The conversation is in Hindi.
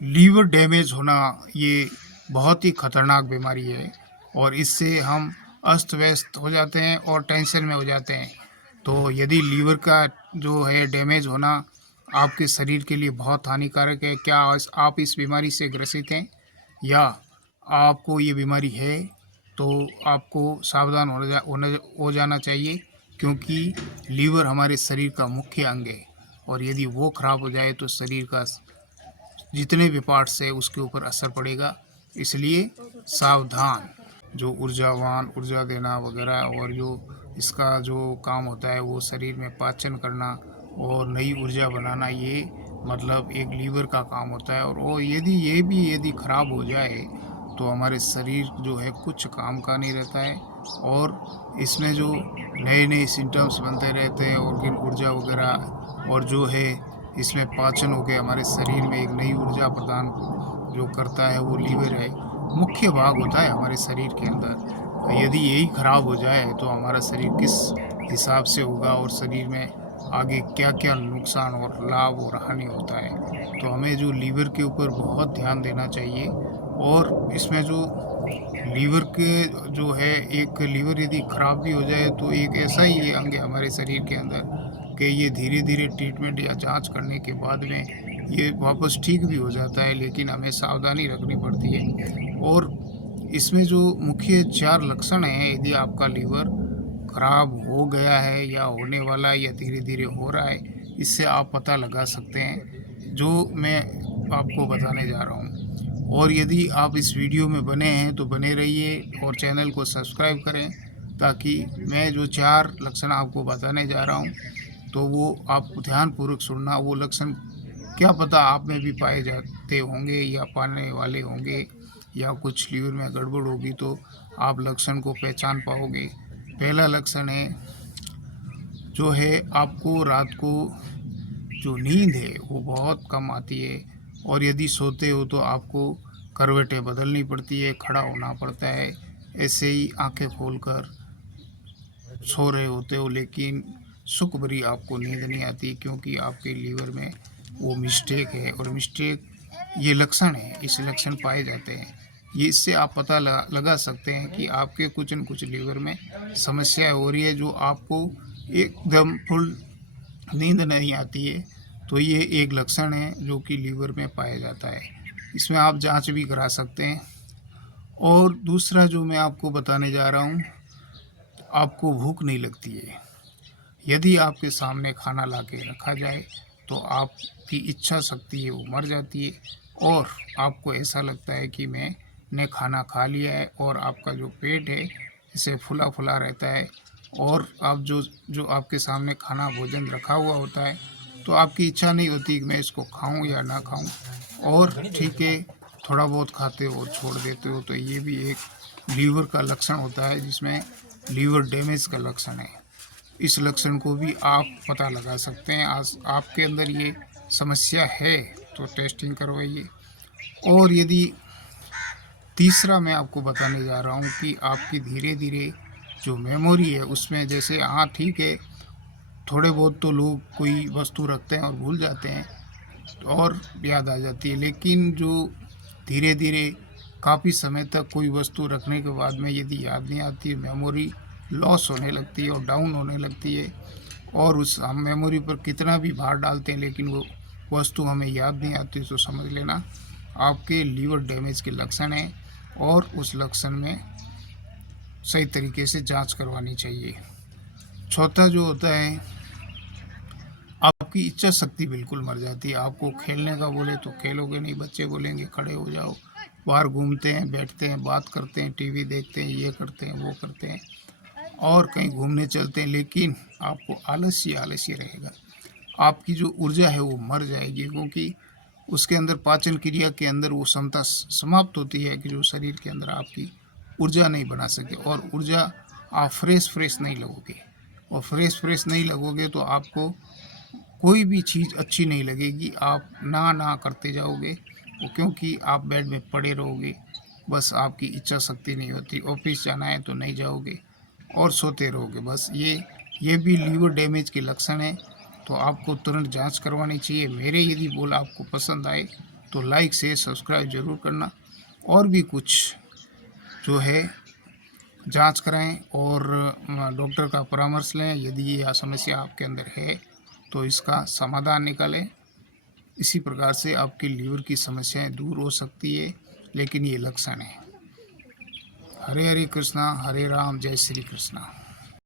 लीवर डैमेज होना ये बहुत ही खतरनाक बीमारी है और इससे हम अस्त-व्यस्त हो जाते हैं और टेंशन में हो जाते हैं। तो यदि लीवर का जो है डैमेज होना आपके शरीर के लिए बहुत हानिकारक है। क्या आप इस बीमारी से ग्रसित हैं या आपको ये बीमारी है, तो आपको सावधान हो जाना चाहिए क्योंकि लीवर हमारे शरीर का मुख्य अंग है और यदि वो खराब हो जाए तो शरीर का जितने भी पार्ट्स है उसके ऊपर असर पड़ेगा। इसलिए सावधान, जो ऊर्जावान ऊर्जा देना वगैरह और जो इसका जो काम होता है वो शरीर में पाचन करना और नई ऊर्जा बनाना, ये मतलब एक लीवर का काम होता है। और वो यदि खराब हो जाए तो हमारे शरीर जो है कुछ काम का नहीं रहता है और इसमें जो नए-नए सिम्पटम्स बनते रहते हैं और फिर ऊर्जा वगैरह और जो है इसमें पाचन हो के हमारे शरीर में एक नई ऊर्जा प्रदान जो करता है वो लीवर है, मुख्य भाग होता है हमारे शरीर के अंदर। यदि यही खराब हो जाए तो हमारा शरीर किस हिसाब से होगा और शरीर में आगे क्या-क्या नुकसान और लाभ और हानि होता है। तो हमें जो लीवर के ऊपर बहुत ध्यान देना चाहिए और इसमें जो लीवर के जो है एक लीवर यदि खराब भी हो जाए तो एक ऐसा ही ये अंग है हमारे शरीर के अंदर कि ये धीरे-धीरे ट्रीटमेंट या जाँच करने के बाद में ये वापस ठीक भी हो जाता है, लेकिन हमें सावधानी रखनी पड़ती है। और इसमें जो मुख्य 4 लक्षण हैं, यदि आपका लीवर खराब हो गया है या होने वाला है या धीरे-धीरे हो रहा है, इससे आप पता लगा सकते हैं, जो मैं आपको बताने जा रहा हूँ। और यदि आप इस वीडियो में बने हैं, तो बने रहिए और चैनल को सब्सक्राइब करें, ताकि मैं जो 4 लक्षण आपको बताने जा रहा हूँ, तो वो आप ध्यानपूर्वक सुनना। वो लक्षण क्या पता आप में भी पाए जाते होंगे या पाने वाले होंगे या कुछ लीवर में गड़बड़ होगी तो आप लक्षण को पहचान पाओगे। पहला लक्षण है, जो है आपको रात को जो नींद है वो बहुत कम आती है और यदि सोते हो तो आपको करवटें बदलनी पड़ती है, खड़ा होना पड़ता है। ऐसे ही आँखें खोलकर सो रहे होते हो लेकिन सुख भरी आपको नींद नहीं आती क्योंकि आपके लीवर में वो मिस्टेक है और मिस्टेक ये लक्षण है, इस लक्षण पाए जाते हैं। ये इससे आप पता लगा सकते हैं कि आपके कुछ न कुछ लीवर में समस्या हो रही है, जो आपको एकदम फुल नींद नहीं आती है। तो ये एक लक्षण है जो कि लीवर में पाया जाता है। इसमें आप जाँच भी करा सकते हैं। और दूसरा जो मैं आपको बताने जा रहा हूँ, आपको भूख नहीं लगती है। यदि आपके सामने खाना ला के रखा जाए तो आपकी इच्छा शक्ति है वो मर जाती है और आपको ऐसा लगता है कि मैंने खाना खा लिया है और आपका जो पेट है इसे फूला-फूला रहता है और आप जो जो आपके सामने खाना भोजन रखा हुआ होता है, तो आपकी इच्छा नहीं होती कि मैं इसको खाऊँ या ना खाऊँ और ठीक है, थोड़ा बहुत खाते हो और छोड़ देते हो, तो ये भी एक लीवर का लक्षण होता है जिसमें लीवर डैमेज का लक्षण है। इस लक्षण को भी आप पता लगा सकते हैं। आज आपके अंदर ये समस्या है तो टेस्टिंग करवाइए। और यदि तीसरा मैं आपको बताने जा रहा हूँ कि आपकी धीरे-धीरे जो मेमोरी है उसमें जैसे हाँ ठीक है, थोड़े बहुत तो लोग कोई वस्तु रखते हैं और भूल जाते हैं और याद आ जाती है, लेकिन जो धीरे-धीरे काफ़ी समय तक कोई वस्तु रखने के बाद में यदि याद नहीं आती, मेमोरी लॉस होने लगती है और डाउन होने लगती है और उस हम मेमोरी पर कितना भी भार डालते हैं लेकिन वो वस्तु हमें याद नहीं आती, तो समझ लेना आपके लीवर डैमेज के लक्षण हैं और उस लक्षण में सही तरीके से जाँच करवानी चाहिए। चौथा जो होता है, आपकी इच्छा शक्ति बिल्कुल मर जाती है। आपको खेलने का बोले तो खेलोगे नहीं, बच्चे बोलेंगे खड़े हो जाओ। बाहर घूमते हैं, बैठते हैं, बात करते हैं, टीवी देखते हैं, ये करते हैं, वो करते हैं और कहीं घूमने चलते हैं, लेकिन आपको आलस्य ही आलस्य रहेगा। आपकी जो ऊर्जा है वो मर जाएगी क्योंकि उसके अंदर पाचन क्रिया के अंदर वो क्षमता समाप्त होती है कि जो शरीर के अंदर आपकी ऊर्जा नहीं बना सके और ऊर्जा आप फ्रेश नहीं लगोगे और फ्रेश नहीं लगोगे तो आपको कोई भी चीज़ अच्छी नहीं लगेगी, आप ना करते जाओगे वो क्योंकि आप बेड में पड़े रहोगे, बस आपकी इच्छा शक्ति नहीं होती। ऑफ़िस जाना है तो नहीं जाओगे और सोते रहोगे बस। ये भी लीवर डैमेज के लक्षण हैं, तो आपको तुरंत जाँच करवानी चाहिए। मेरे यदि बोल आपको पसंद आए तो लाइक से सब्सक्राइब ज़रूर करना। और भी कुछ जो है जांच कराएं और डॉक्टर का परामर्श लें। यदि यह समस्या आपके अंदर है तो इसका समाधान निकालें। इसी प्रकार से आपकी लीवर की समस्याएं दूर हो सकती है, लेकिन ये लक्षण है। हरे हरे कृष्णा, हरे राम, जय श्री कृष्णा।